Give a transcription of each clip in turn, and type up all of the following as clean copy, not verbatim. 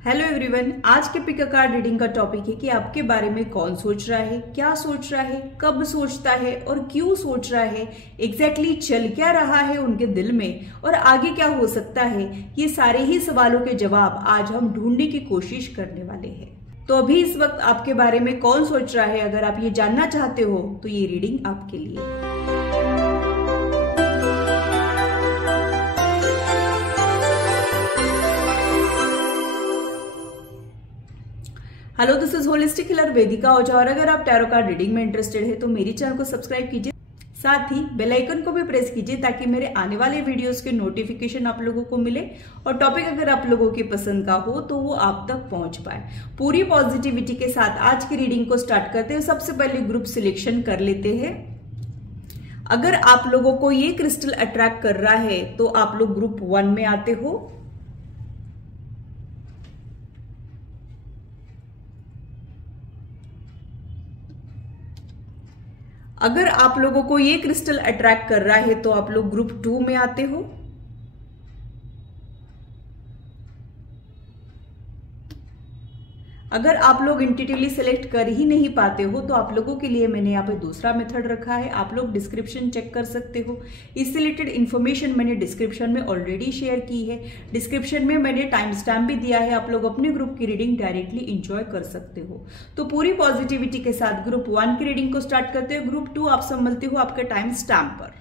Hello everyone, आज के pick a card reading का टॉपिक है कि आपके बारे में कौन सोच रहा है, क्या सोच रहा है, कब सोचता है और क्यों सोच रहा है, एग्जैक्टली चल क्या रहा है उनके दिल में और आगे क्या हो सकता है। ये सारे ही सवालों के जवाब आज हम ढूंढने की कोशिश करने वाले हैं। तो अभी इस वक्त आपके बारे में कौन सोच रहा है, अगर आप ये जानना चाहते हो तो ये रीडिंग आपके लिए। Hello, this is holistic healer Vedika Ojha और अगर आप टैरो कार्ड रीडिंग में इंटरेस्टेड है तो मेरी चैनल को सब्सक्राइब कीजिए, साथ ही बेल आइकन को भी प्रेस कीजिए ताकि मेरे आने वाले वीडियोस के नोटिफिकेशन आप लोगों को मिले और टॉपिक अगर आप लोगों की पसंद का हो तो वो आप तक पहुंच पाए। पूरी पॉजिटिविटी के साथ आज की रीडिंग को स्टार्ट करते हैं। सबसे पहले ग्रुप सिलेक्शन कर लेते हैं। अगर आप लोगों को ये क्रिस्टल अट्रैक्ट कर रहा है तो आप लोग ग्रुप 1 में आते हो। अगर आप लोगों को ये क्रिस्टल अट्रैक्ट कर रहा है तो आप लोग ग्रुप 2 में आते हो। अगर आप लोग इंट्यूटिवली सेलेक्ट कर ही नहीं पाते हो तो आप लोगों के लिए मैंने यहाँ पे दूसरा मेथड रखा है। आप लोग डिस्क्रिप्शन चेक कर सकते हो। इससे रिलेटेड इन्फॉर्मेशन मैंने डिस्क्रिप्शन में ऑलरेडी शेयर की है। डिस्क्रिप्शन में मैंने टाइम स्टैम्प भी दिया है, आप लोग अपने ग्रुप की रीडिंग डायरेक्टली इंजॉय कर सकते हो। तो पूरी पॉजिटिविटी के साथ ग्रुप 1 की रीडिंग को स्टार्ट करते हो। ग्रुप 2 आप संभलते हो आपके टाइम स्टैम्प पर।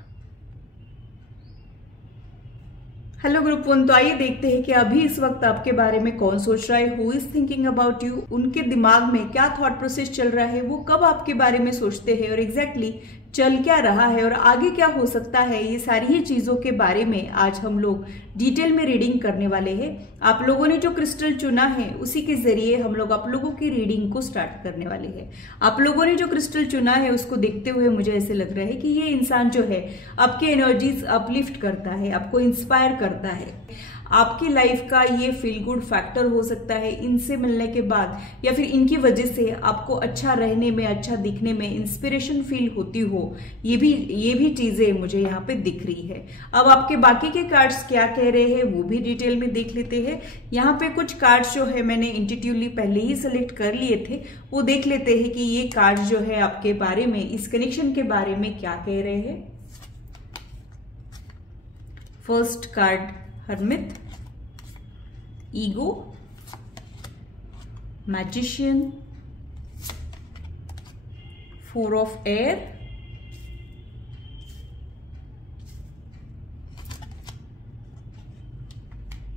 हेलो ग्रुप 1, तो आइए देखते हैं कि अभी इस वक्त आपके बारे में कौन सोच रहा है। Who is thinking about you, उनके दिमाग में क्या थॉट प्रोसेस चल रहा है, वो कब आपके बारे में सोचते हैं और एग्जैक्टली चल क्या रहा है और आगे क्या हो सकता है। ये सारी ही चीजों के बारे में आज हम लोग डिटेल में रीडिंग करने वाले हैं। आप लोगों ने जो क्रिस्टल चुना है उसी के जरिए हम लोग आप लोगों की रीडिंग को स्टार्ट करने वाले हैं। आप लोगों ने जो क्रिस्टल चुना है उसको देखते हुए मुझे ऐसे लग रहा है कि ये इंसान जो है आपके एनर्जीज अपलिफ्ट करता है, आपको इंस्पायर करता है। आपकी लाइफ का ये फील गुड फैक्टर हो सकता है इनसे मिलने के बाद, या फिर इनकी वजह से आपको अच्छा रहने में, अच्छा दिखने में इंस्पिरेशन फील होती हो। ये भी चीजें मुझे यहाँ पे दिख रही है। अब आपके बाकी के कार्ड्स क्या कह रहे हैं वो भी डिटेल में देख लेते हैं। यहाँ पे कुछ कार्ड्स जो है मैंने इंट्यूटिवली पहले ही सिलेक्ट कर लिए थे, वो देख लेते हैं कि ये कार्ड जो है आपके बारे में, इस कनेक्शन के बारे में क्या कह रहे हैं। First card hermit, ego, magician, 4 of air,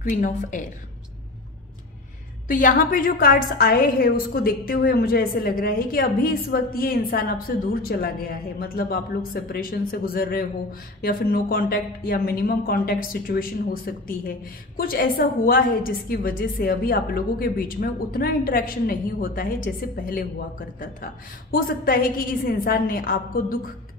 queen of air. तो यहाँ पे जो कार्ड्स आए हैं उसको देखते हुए मुझे ऐसे लग रहा है कि अभी इस वक्त ये इंसान आपसे दूर चला गया है। मतलब आप लोग सेपरेशन से गुजर रहे हो या फिर नो कांटेक्ट या मिनिमम कांटेक्ट सिचुएशन हो सकती है। कुछ ऐसा हुआ है जिसकी वजह से अभी आप लोगों के बीच में उतना इंटरेक्शन नहीं होता है जैसे पहले हुआ करता था। हो सकता है कि इस इंसान ने आपको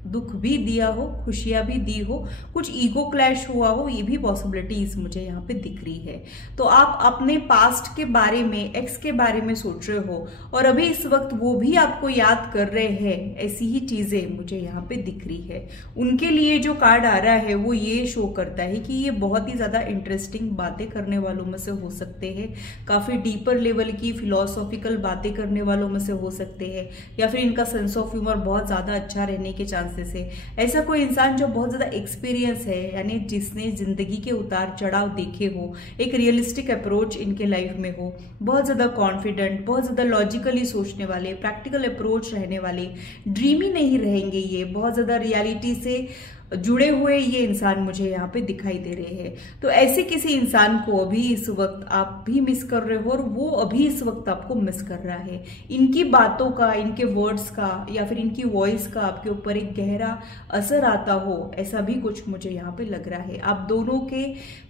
दुख भी दिया हो, खुशियां भी दी हो, कुछ ईगो क्लैश हुआ हो, ये भी पॉसिबिलिटीज मुझे यहाँ पे दिख रही है। तो आप अपने पास्ट के बारे में, एक्स के बारे में सोच रहे हो और अभी इस वक्त वो भी आपको याद कर रहे हैं। ऐसी ही चीजें मुझे यहाँ पे दिख रही है। उनके लिए जो कार्ड आ रहा है वो ये शो करता है कि ये बहुत ही ज्यादा इंटरेस्टिंग बातें करने वालों में से हो सकते हैं, काफी डीपर लेवल की फिलोसॉफिकल बातें करने वालों में से हो सकते हैं, या फिर इनका सेंस ऑफ ह्यूमर बहुत ज्यादा अच्छा रहने के चांसेस है। ऐसा कोई इंसान जो बहुत ज्यादा एक्सपीरियंस है, यानी जिसने जिंदगी के उतार चढ़ाव देखे हो, एक रियलिस्टिक अप्रोच इनके लाइफ में हो, बहुत ज्यादा कॉन्फिडेंट, बहुत ज्यादा लॉजिकली सोचने वाले, प्रैक्टिकल अप्रोच रहने वाले, ड्रीमी नहीं रहेंगे, ये बहुत ज्यादा रियलिटी से जुड़े हुए ये इंसान मुझे यहाँ पे दिखाई दे रहे हैं। तो ऐसे किसी इंसान को अभी इस वक्त आप भी मिस कर रहे हो और वो अभी इस वक्त आपको मिस कर रहा है। इनकी बातों का, इनके वर्ड्स का या फिर इनकी वॉइस का आपके ऊपर एक गहरा असर आता हो, ऐसा भी कुछ मुझे यहाँ पे लग रहा है। आप दोनों के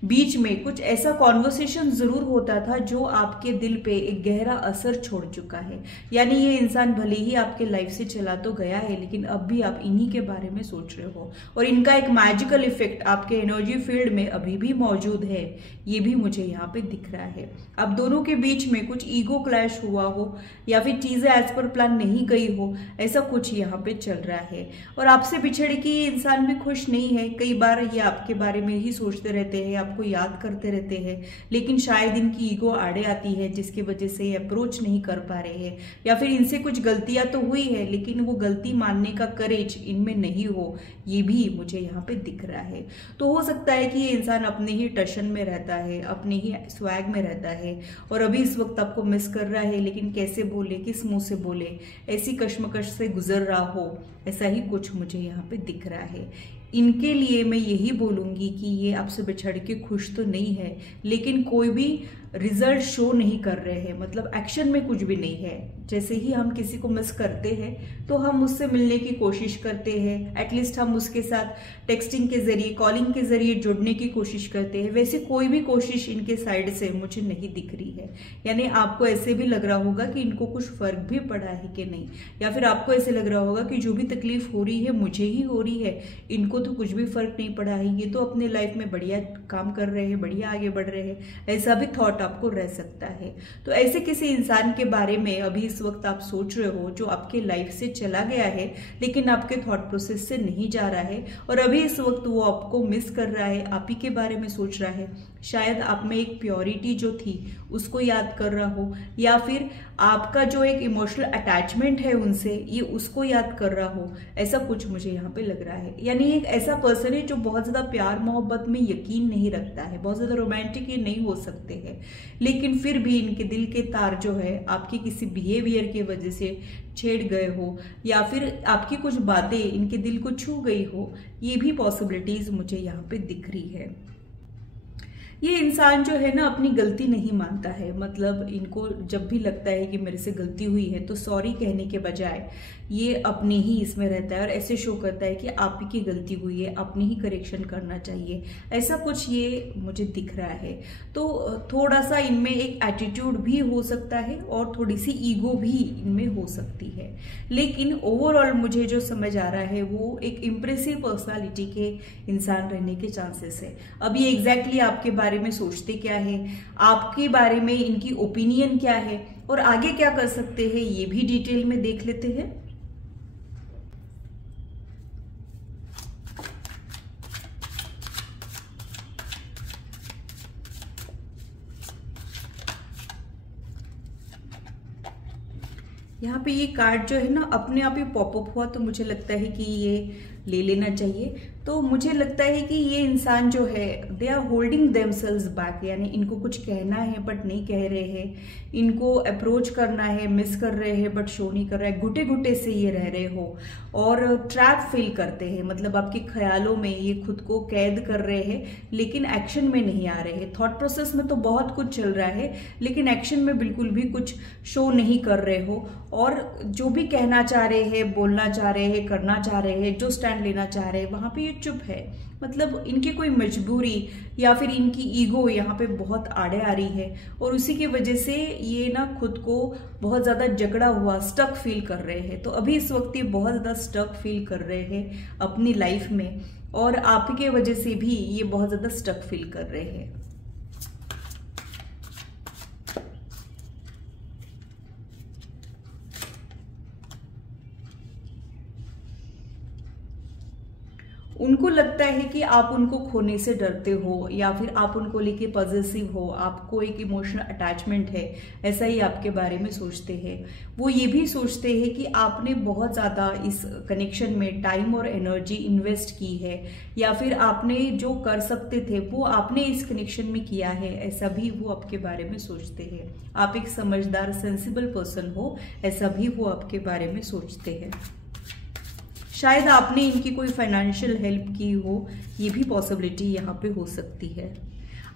बीच में कुछ ऐसा कॉन्वर्सेशन जरूर होता था जो आपके दिल पे एक गहरा असर छोड़ चुका है। यानी ये इंसान भले ही आपके लाइफ से चला तो गया है लेकिन अब भी आप इन्हीं के बारे में सोच रहे हो और इनका एक मैजिकल इफेक्ट आपके एनर्जी फील्ड में अभी भी मौजूद है, ये भी मुझे यहाँ पे दिख रहा है। अब दोनों के बीच में कुछ ईगो क्लैश हुआ हो या फिर चीजें एज पर प्लान नहीं गई हो, ऐसा कुछ यहाँ पे चल रहा है। और आपसे बिछड़ के ये इंसान भी खुश नहीं है। कई बार ये आपके बारे में ही सोचते रहते हैं, आपको याद करते रहते हैं, लेकिन शायद इनकी ईगो आड़े आती है जिसकी वजह से ये अप्रोच नहीं कर पा रहे हैं, या फिर इनसे कुछ गलतियां तो हुई है लेकिन वो गलती मानने का करेज इनमें नहीं हो, ये भी मुझे यहाँ पे दिख रहा है। तो हो सकता है कि ये इंसान अपने ही टशन में रहता है, अपने ही स्वैग में रहता है और अभी इस वक्त आपको मिस कर रहा है, लेकिन कैसे बोले, किस मुंह से बोले, ऐसी कश्मकश से गुजर रहा हो, ऐसा ही कुछ मुझे यहाँ पे दिख रहा है। इनके लिए मैं यही बोलूंगी कि ये आपसे बिछड़ के खुश तो नहीं है, लेकिन कोई भी रिजल्ट शो नहीं कर रहे हैं, मतलब एक्शन में कुछ भी नहीं है। जैसे ही हम किसी को मिस करते हैं तो हम उससे मिलने की कोशिश करते हैं, एटलीस्ट हम उसके साथ टेक्सटिंग के जरिए, कॉलिंग के जरिए जुड़ने की कोशिश करते हैं। वैसे कोई भी कोशिश इनके साइड से मुझे नहीं दिख रही है। यानी आपको ऐसे भी लग रहा होगा कि इनको कुछ फर्क भी पड़ा है कि नहीं, या फिर आपको ऐसे लग रहा होगा कि जो भी तकलीफ हो रही है मुझे ही हो रही है, इनको तो कुछ भी फर्क नहीं पड़ा है, ये तो अपने लाइफ में बढ़िया काम कर रहे हैं, बढ़िया आगे बढ़ रहे हैं, ऐसा भी थॉट आपको रह सकता है। तो ऐसे किसी इंसान के बारे में अभी इस वक्त आप सोच रहे हो जो आपके लाइफ से चला गया है लेकिन आपके थॉट प्रोसेस से नहीं जा रहा है, और अभी इस वक्त वो आपको मिस कर रहा है, आप ही के बारे में सोच रहा है। शायद आप में एक प्योरिटी जो थी उसको याद कर रहा हो, या फिर आपका जो एक इमोशनल अटैचमेंट है उनसे, ये उसको याद कर रहा हो, ऐसा कुछ मुझे यहाँ पे लग रहा है। यानी एक ऐसा पर्सन है जो बहुत ज्यादा प्यार मोहब्बत में यकीन नहीं रखता है, बहुत ज्यादा रोमांटिक ये नहीं हो सकते हैं, लेकिन फिर भी इनके दिल के तार जो है आपके किसी बिहेवियर की वजह से छेड़ गए हो, या फिर आपकी कुछ बातें इनके दिल को छू गई हो, ये भी पॉसिबिलिटीज मुझे यहाँ पे दिख रही है। ये इंसान जो है ना अपनी गलती नहीं मानता है, मतलब इनको जब भी लगता है कि मेरे से गलती हुई है तो सॉरी कहने के बजाय ये अपने ही इसमें रहता है और ऐसे शो करता है कि आप ही की गलती हुई है, अपनी ही करेक्शन करना चाहिए, ऐसा कुछ ये मुझे दिख रहा है। तो थोड़ा सा इनमें एक एटीट्यूड भी हो सकता है और थोड़ी सी ईगो भी इनमें हो सकती है, लेकिन ओवरऑल मुझे जो समझ आ रहा है वो एक इम्प्रेसिव पर्सनालिटी के इंसान रहने के चांसेस है। अब ये एग्जैक्टली आपके बारे में सोचते क्या है, आपके बारे में इनकी ओपिनियन क्या है और आगे क्या कर सकते हैं, ये भी डिटेल में देख लेते हैं। यहाँ पे ये कार्ड जो है ना अपने आप ही पॉपअप हुआ, तो मुझे लगता है कि ये ले लेना चाहिए। तो मुझे लगता है कि ये इंसान जो है they are holding themselves back, यानी इनको कुछ कहना है बट नहीं कह रहे हैं, इनको अप्रोच करना है, मिस कर रहे हैं बट शो नहीं कर रहा है, घुटे घुटे से ये रह रहे हो और ट्रैप फील करते हैं, मतलब आपके ख्यालों में ये खुद को कैद कर रहे हैं लेकिन एक्शन में नहीं आ रहे हैं। थॉट प्रोसेस में तो बहुत कुछ चल रहा है लेकिन एक्शन में बिल्कुल भी कुछ शो नहीं कर रहे हो, और जो भी कहना चाह रहे हैं, बोलना चाह रहे हैं, करना चाह रहे हैं, जो स्टैंड लेना चाह रहे हैं वहां पे ये चुप है। मतलब इनकी कोई मजबूरी या फिर इनकी ईगो यहाँ पे बहुत आड़े आ रही है और उसी की वजह से ये ना खुद को बहुत ज्यादा जकड़ा हुआ, स्टक फील कर रहे हैं। तो अभी इस वक्त ये बहुत ज्यादा स्टक फील कर रहे हैं अपनी लाइफ में, और आप के वजह से भी ये बहुत ज्यादा स्टक फील कर रहे हैं। उनको लगता है कि आप उनको खोने से डरते हो या फिर आप उनको लेके पॉजेसिव हो, आपको एक इमोशनल अटैचमेंट है, ऐसा ही आपके बारे में सोचते हैं। वो ये भी सोचते हैं कि आपने बहुत ज़्यादा इस कनेक्शन में टाइम और एनर्जी इन्वेस्ट की है, या फिर आपने जो कर सकते थे वो आपने इस कनेक्शन में किया है, ऐसा भी वो आपके बारे में सोचते हैं। आप एक समझदार सेंसिबल पर्सन हो, ऐसा भी वो आपके बारे में सोचते हैं। शायद आपने इनकी कोई फाइनेंशियल हेल्प की हो, ये भी पॉसिबिलिटी यहाँ पे हो सकती है।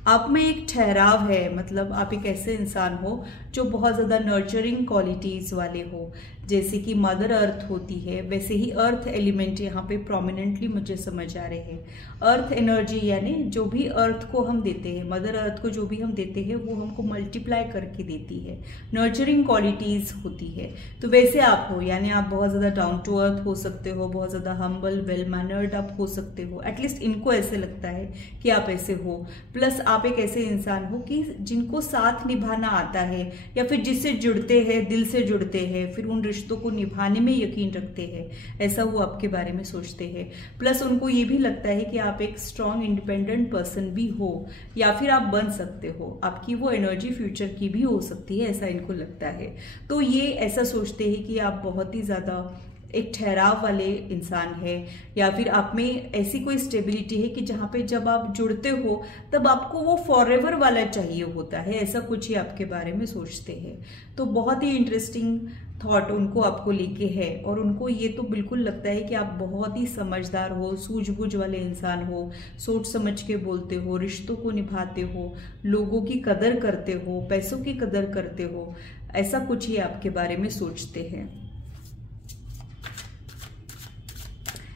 आप में एक ठहराव है, मतलब आप एक ऐसे इंसान हो जो बहुत ज़्यादा नर्चरिंग क्वालिटीज़ वाले हो, जैसे कि मदर अर्थ होती है, वैसे ही अर्थ एलिमेंट यहाँ पे प्रोमिनेंटली मुझे समझ आ रहे हैं। अर्थ एनर्जी यानी जो भी अर्थ को हम देते हैं, मदर अर्थ को जो भी हम देते हैं वो हमको मल्टीप्लाई करके देती है, नर्चरिंग क्वालिटीज होती है। तो वैसे आप हो, यानी आप बहुत ज़्यादा डाउन टू अर्थ हो सकते हो, बहुत ज़्यादा हम्बल वेल मैनर्ड आप हो सकते हो, एटलीस्ट इनको ऐसे लगता है कि आप ऐसे हो। प्लस आप एक ऐसे इंसान हो कि जिनको साथ निभाना आता है, या फिर जिससे जुड़ते हैं, दिल से जुड़ते हैं, फिर उन रिश्तों को निभाने में यकीन रखते हैं, ऐसा वो आपके बारे में सोचते हैं। प्लस उनको ये भी लगता है कि आप एक स्ट्रॉन्ग इंडिपेंडेंट पर्सन भी हो, या फिर आप बन सकते हो, आपकी वो एनर्जी फ्यूचर की भी हो सकती है, ऐसा इनको लगता है। तो ये ऐसा सोचते हैं कि आप बहुत ही ज़्यादा एक ठहराव वाले इंसान है, या फिर आप में ऐसी कोई स्टेबिलिटी है कि जहाँ पे जब आप जुड़ते हो तब आपको वो फॉरएवर वाला चाहिए होता है, ऐसा कुछ ही आपके बारे में सोचते हैं। तो बहुत ही इंटरेस्टिंग थॉट उनको आपको लेके है, और उनको ये तो बिल्कुल लगता है कि आप बहुत ही समझदार हो, सूझबूझ वाले इंसान हो, सोच समझ के बोलते हो, रिश्तों को निभाते हो, लोगों की कदर करते हो, पैसों की कदर करते हो, ऐसा कुछ ही आपके बारे में सोचते हैं।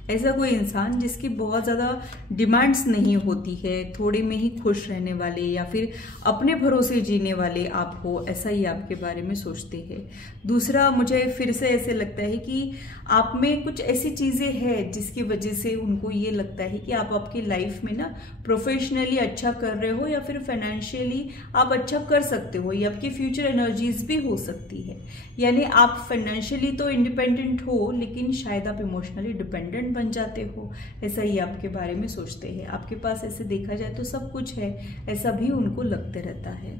ऐसा कोई इंसान जिसकी बहुत ज़्यादा डिमांड्स नहीं होती है, थोड़े में ही खुश रहने वाले, या फिर अपने भरोसे जीने वाले आप हो, ऐसा ही आपके बारे में सोचते हैं। दूसरा, मुझे फिर से ऐसे लगता है कि आप में कुछ ऐसी चीज़ें हैं जिसकी वजह से उनको ये लगता है कि आप आपकी लाइफ में ना प्रोफेशनली अच्छा कर रहे हो, या फिर फाइनेंशियली आप अच्छा कर सकते हो, या आपकी फ्यूचर एनर्जीज भी हो सकती है। यानी आप फाइनेंशियली तो इंडिपेंडेंट हो, लेकिन शायद आप इमोशनली डिपेंडेंट बन जाते हो, ऐसा ही आपके बारे में सोचते हैं। आपके पास ऐसे देखा जाए तो सब कुछ है, ऐसा भी उनको लगते रहता है।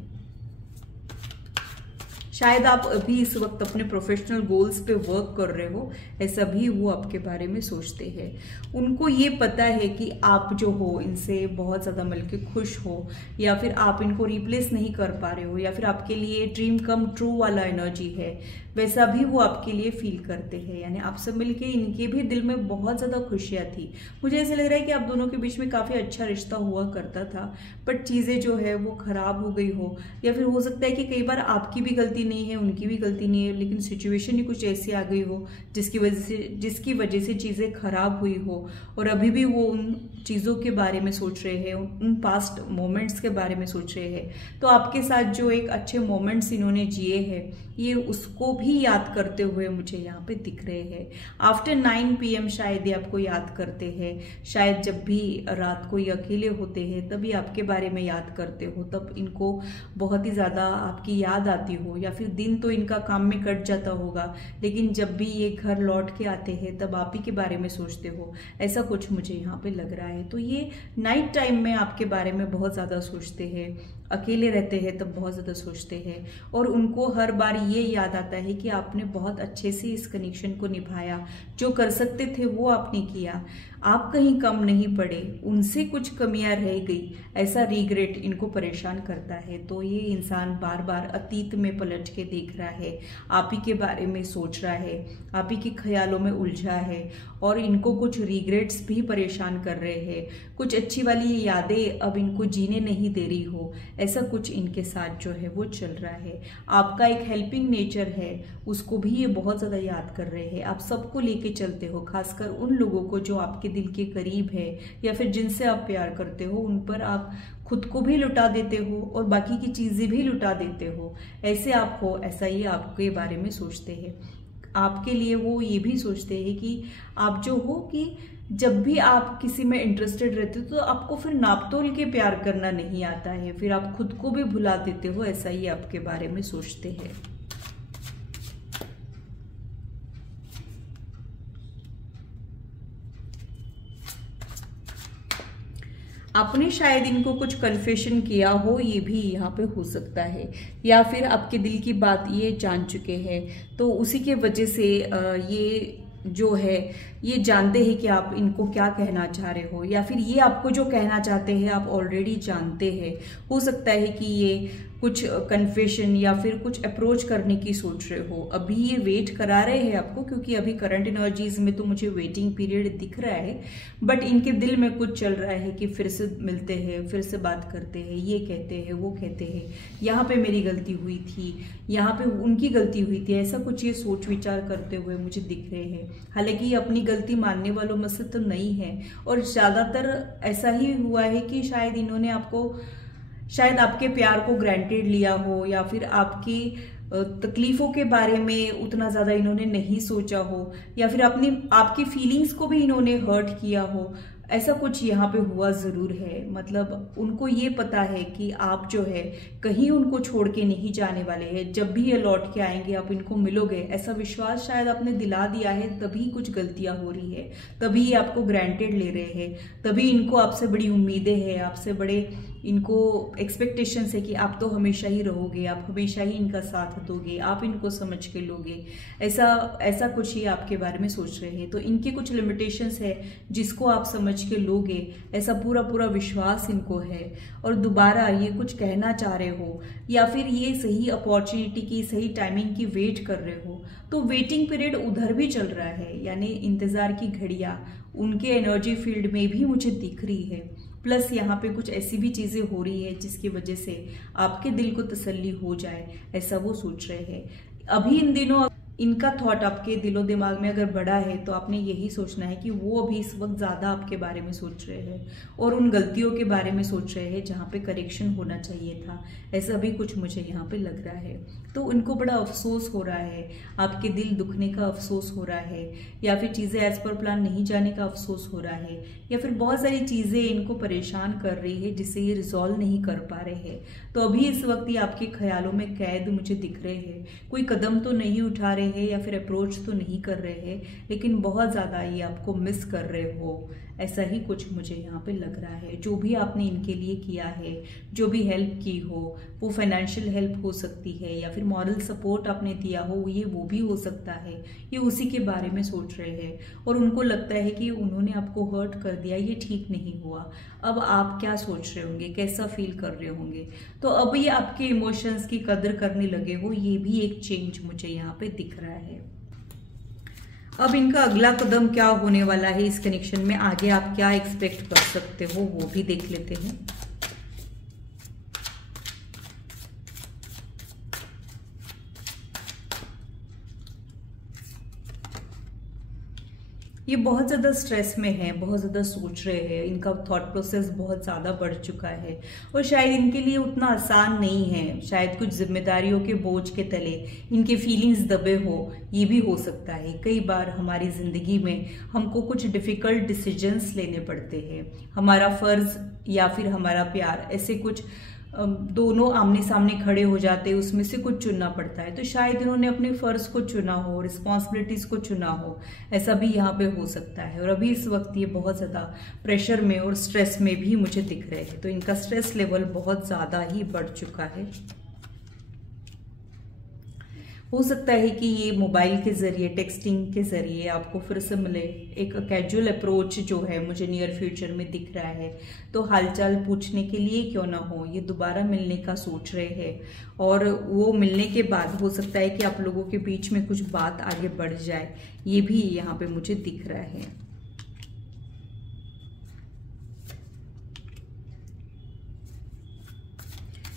शायद आप अभी इस वक्त अपने प्रोफेशनल गोल्स पे वर्क कर रहे हो, ऐसा भी वो आपके बारे में सोचते हैं। उनको ये पता है कि आप जो हो इनसे बहुत ज़्यादा मिलके खुश हो, या फिर आप इनको रिप्लेस नहीं कर पा रहे हो, या फिर आपके लिए ड्रीम कम ट्रू वाला एनर्जी है, वैसा भी वो आपके लिए फील करते हैं। यानी आपसे मिलके इनके भी दिल में बहुत ज़्यादा खुशियाँ थी। मुझे ऐसा लग रहा है कि आप दोनों के बीच में काफ़ी अच्छा रिश्ता हुआ करता था, बट चीज़ें जो है वो ख़राब हो गई हो, या फिर हो सकता है कि कई बार आपकी भी गलती नहीं है, उनकी भी गलती नहीं है, लेकिन सिचुएशन ही कुछ ऐसी आ गई हो जिसकी वजह से चीज़ें खराब हुई हो, और अभी भी वो उन चीज़ों के बारे में सोच रहे हैं, उन पास्ट मोमेंट्स के बारे में सोच रहे हैं। तो आपके साथ जो एक अच्छे मोमेंट्स इन्होंने जिए हैं, ये उसको भी याद करते हुए मुझे यहाँ पे दिख रहे हैं। आफ्टर 9 PM शायद ये आपको याद करते हैं, शायद जब भी रात को ये अकेले होते हैं तभी आपके बारे में याद करते हो, तब इनको बहुत ही ज़्यादा आपकी याद आती हो, या फिर दिन तो इनका काम में कट जाता होगा, लेकिन जब भी ये घर लौट के आते हैं तब आप ही के बारे में सोचते हो, ऐसा कुछ मुझे यहाँ पे लग रहा है। तो ये नाइट टाइम में आपके बारे में बहुत ज़्यादा सोचते हैं, अकेले रहते हैं तब बहुत ज़्यादा सोचते हैं, और उनको हर बार ये याद आता है कि आपने बहुत अच्छे से इस कनेक्शन को निभाया, जो कर सकते थे वो आपने किया, आप कहीं कम नहीं पड़े, उनसे कुछ कमियां रह गई, ऐसा रिग्रेट इनको परेशान करता है। तो ये इंसान बार बार अतीत में पलट के देख रहा है, आप ही के बारे में सोच रहा है, आप ही के ख्यालों में उलझा है, और इनको कुछ रिग्रेट्स भी परेशान कर रहे हैं, कुछ अच्छी वाली यादें अब इनको जीने नहीं दे रही हो, ऐसा कुछ इनके साथ जो है वो चल रहा है। आपका एक हेल्पिंग नेचर है, उसको भी ये बहुत ज़्यादा याद कर रहे हैं। आप सबको लेके चलते हो, खासकर उन लोगों को जो आपके दिल के करीब है, या फिर जिनसे आप प्यार करते हो, उन पर आप खुद को भी लुटा देते हो और बाकी की चीज़ें भी लुटा देते हो। ऐसे आप हो, ऐसा ही आपके बारे में सोचते हैं। आपके लिए वो ये भी सोचते हैं कि आप जो हो, कि जब भी आप किसी में इंटरेस्टेड रहते हो तो आपको फिर नाप तोल के प्यार करना नहीं आता है, फिर आप खुद को भी भुला देते हो, ऐसा ही आपके बारे में सोचते हैं। आपने शायद इनको कुछ कन्फेशन किया हो, ये भी यहाँ पे हो सकता है, या फिर आपके दिल की बात ये जान चुके हैं, तो उसी के वजह से ये जो है ये जानते हैं कि आप इनको क्या कहना चाह रहे हो, या फिर ये आपको जो कहना चाहते हैं आप ऑलरेडी जानते हैं। हो सकता है कि ये कुछ कन्फेशन या फिर कुछ अप्रोच करने की सोच रहे हो। अभी ये वेट करा रहे हैं आपको, क्योंकि अभी करंट एनर्जीज में तो मुझे वेटिंग पीरियड दिख रहा है, बट इनके दिल में कुछ चल रहा है कि फिर से मिलते हैं, फिर से बात करते हैं, ये कहते हैं, वो कहते हैं, यहाँ पे मेरी गलती हुई थी, यहाँ पे उनकी गलती हुई थी, ऐसा कुछ ये सोच विचार करते हुए मुझे दिख रहे हैं। हालांकि ये अपनी गलती मानने वालों में से तो नहीं है, और ज्यादातर ऐसा ही हुआ है कि शायद आपके प्यार को ग्रांटेड लिया हो, या फिर आपकी तकलीफों के बारे में उतना ज्यादा इन्होंने नहीं सोचा हो, या फिर आपकी फीलिंग्स को भी इन्होंने हर्ट किया हो। ऐसा कुछ यहाँ पे हुआ जरूर है। मतलब उनको ये पता है कि आप जो है कहीं उनको छोड़ के नहीं जाने वाले हैं, जब भी ये लौट के आएंगे आप इनको मिलोगे, ऐसा विश्वास शायद आपने दिला दिया है, तभी कुछ गलतियां हो रही है, तभी ये आपको ग्रांटेड ले रहे हैं, तभी इनको आपसे बड़ी उम्मीदें हैं, आपसे बड़े इनको एक्सपेक्टेशंस है कि आप तो हमेशा ही रहोगे, आप हमेशा ही इनका साथ दोगे, आप इनको समझ के लोगे। ऐसा कुछ ही आपके बारे में सोच रहे हैं। तो इनके कुछ लिमिटेशंस है जिसको आप समझ के लोगे, ऐसा पूरा विश्वास इनको है। और दोबारा ये कुछ कहना चाह रहे हो, या फिर ये सही अपॉर्चुनिटी की, सही टाइमिंग की वेट कर रहे हो, तो वेटिंग पीरियड उधर भी चल रहा है, यानी इंतजार की घड़ियां उनके एनर्जी फील्ड में भी मुझे दिख रही है। प्लस यहाँ पे कुछ ऐसी भी चीजें हो रही है जिसकी वजह से आपके दिल को तसल्ली हो जाए, ऐसा वो सोच रहे हैं। अभी इन दिनों इनका थॉट आपके दिलो दिमाग में अगर बड़ा है तो आपने यही सोचना है कि वो अभी इस वक्त ज्यादा आपके बारे में सोच रहे हैं और उन गलतियों के बारे में सोच रहे हैं जहाँ पे करेक्शन होना चाहिए था। ऐसा भी कुछ मुझे यहाँ पे लग रहा है। तो उनको बड़ा अफसोस हो रहा है, आपके दिल दुखने का अफसोस हो रहा है, या फिर चीजें एज पर प्लान नहीं जाने का अफसोस हो रहा है, या फिर बहुत सारी चीजें इनको परेशान कर रही है जिससे ये रिजॉल्व नहीं कर पा रहे हैं। तो अभी इस वक्त ये आपके ख्यालों में कैद मुझे दिख रहे हैं। कोई कदम तो नहीं उठा रहे हैं या फिर अप्रोच तो नहीं कर रहे हैं, लेकिन बहुत ज्यादा ये आपको मिस कर रहे हो, ऐसा ही कुछ मुझे यहाँ पे लग रहा है। जो भी आपने इनके लिए किया है, जो भी हेल्प की हो, वो फाइनेंशियल हेल्प हो सकती है या फिर मॉरल सपोर्ट आपने दिया हो, ये वो भी हो सकता है। ये उसी के बारे में सोच रहे हैं और उनको लगता है कि उन्होंने आपको हर्ट कर दिया, ये ठीक नहीं हुआ। अब आप क्या सोच रहे होंगे, कैसा फील कर रहे होंगे? तो अब ये आपके इमोशंस की कदर करने लगे हो, ये भी एक चेंज मुझे यहाँ पे दिख रहा है। अब इनका अगला कदम क्या होने वाला है इस कनेक्शन में, आगे आप क्या एक्सपेक्ट कर सकते हो वो भी देख लेते हैं। ये बहुत ज़्यादा स्ट्रेस में है, बहुत ज़्यादा सोच रहे हैं, इनका थॉट प्रोसेस बहुत ज़्यादा बढ़ चुका है और शायद इनके लिए उतना आसान नहीं है। शायद कुछ जिम्मेदारियों के बोझ के तले इनके फीलिंग्स दबे हो, ये भी हो सकता है। कई बार हमारी ज़िंदगी में हमको कुछ डिफ़िकल्ट डिसीजंस लेने पड़ते हैं, हमारा फ़र्ज़ या फिर हमारा प्यार, ऐसे कुछ दोनों आमने सामने खड़े हो जाते हैं, उसमें से कुछ चुनना पड़ता है। तो शायद इन्होंने अपने फर्ज को चुना हो, रिस्पॉन्सिबिलिटीज को चुना हो, ऐसा भी यहाँ पे हो सकता है। और अभी इस वक्त ये बहुत ज़्यादा प्रेशर में और स्ट्रेस में भी मुझे दिख रहे हैं। तो इनका स्ट्रेस लेवल बहुत ज़्यादा ही बढ़ चुका है। हो सकता है कि ये मोबाइल के जरिए, टेक्सटिंग के जरिए आपको फिर से मिले। एक कैजुअल अप्रोच जो है मुझे नियर फ्यूचर में दिख रहा है। तो हालचाल पूछने के लिए क्यों ना हो, ये दोबारा मिलने का सोच रहे हैं और वो मिलने के बाद हो सकता है कि आप लोगों के बीच में कुछ बात आगे बढ़ जाए, ये भी यहाँ पे मुझे दिख रहा है।